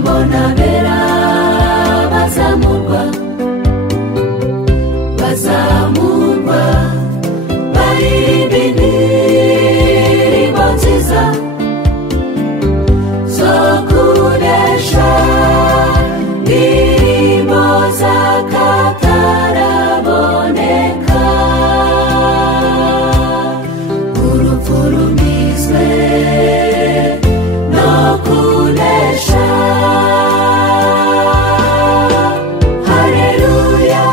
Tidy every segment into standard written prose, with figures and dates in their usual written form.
mbona bera bazamurwa baririmba indirimbo nziza zo kunesha, indirimbo z'akataraboneka. Urupfu rumizwe no kunesha. Haleluya,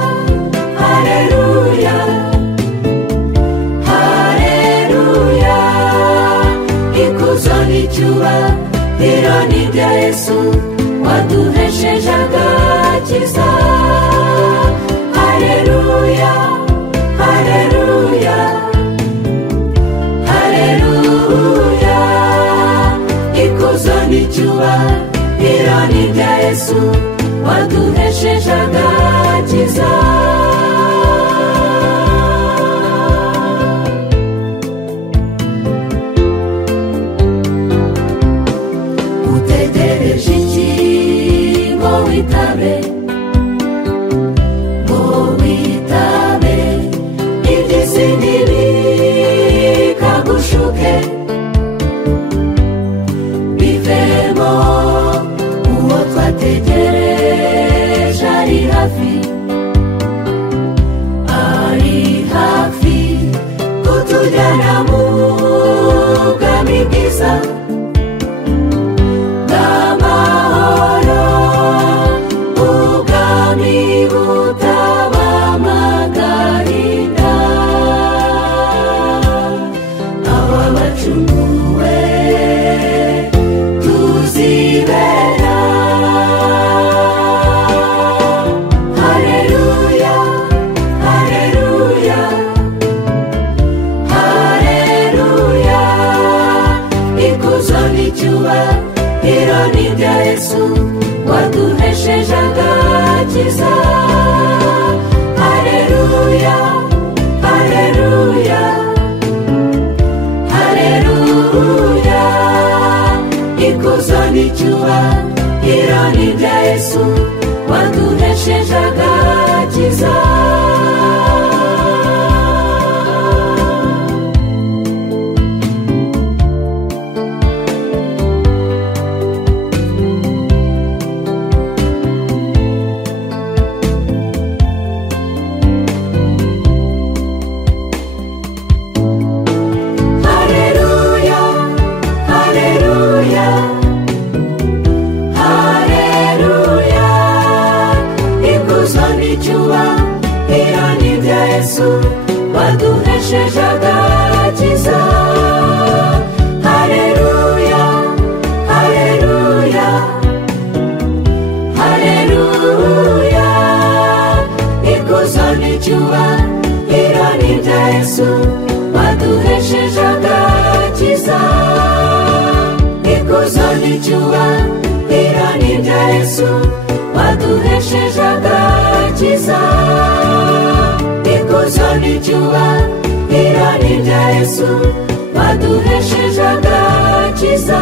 haleluya, haleluya. Ikuzo n'icyubahiro ni ibya Yesu waduhesheje agakiza. Haleluya, haleluya, haleluya. Ikuzo n'icyubahiro ni ibya Yesu waduhesheje agakiza. Utegereje iki ngo witabe, ngo witabe iby'isi ntibikagushuke, bivemo uwo twategereje ari hafi, ari hafi kutujyana mu bwami bwiza bw'amahoro, ubwami butabamagarinda. Aho abacunguwe tuzibera. Haleluya, haleluya, haleluya. Ikuzo n'icyubahiro ni ibya Yesu waduhesheje agakiza. Haleluya, haleluya, haleluya. Ikuzo n'icyubahiro ni ibya Yesu waduhesheje agakiza. Haleluya, haleluya, haleluya. Ikuzo n'icyubahiro ni ibya Yesu waduhesheje agakiza. Haleluya, haleluya, haleluya. Ikuzo n'icyubahiro ni ibya Yesu waduhesheje agakiza. Ikuzo n'icyubahiro ni ibya Yesu waduhesheje agakiza. Ikuzo n'icyubahiro ni ibya Yesu waduhesheje agakiza.